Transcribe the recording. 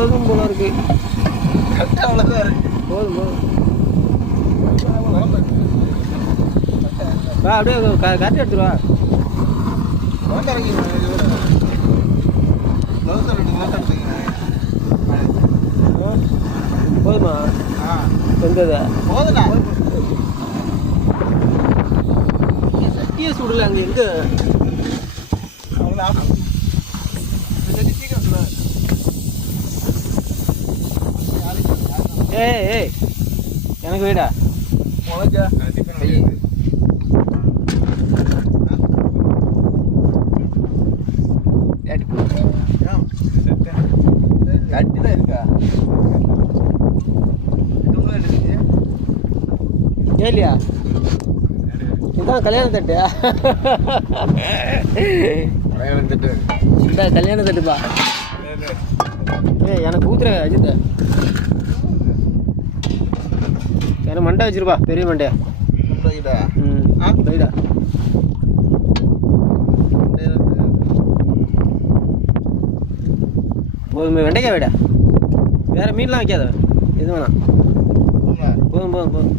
போதும் போல இருக்கு. கரெக்டாக அவ்வளோதான் இருக்கு. போதும் போதும். வா அப்படியே கரெக்டாக எடுத்துருவா. போதுமா? எந்தது போதுண்ணா. சட்டியை சுடல அங்கே எங்கே? ஏய் ஏய் எனக்கு வீடா கட்டிதான் இருக்கா? ஏலியா இதான் கல்யாண தட்டு. இந்த கல்யாண தட்டுப்பா. ஏய் எனக்கு ஊத்துற அஜித்த வேற மண்டை வச்சிருப்பா, பெரிய மண்டையா. ரைடா போதுமே. வெண்டைக்காய் விட வேற மீன்லாம் வைக்காத, எது வேணாம். போதும் போதும் போதும்.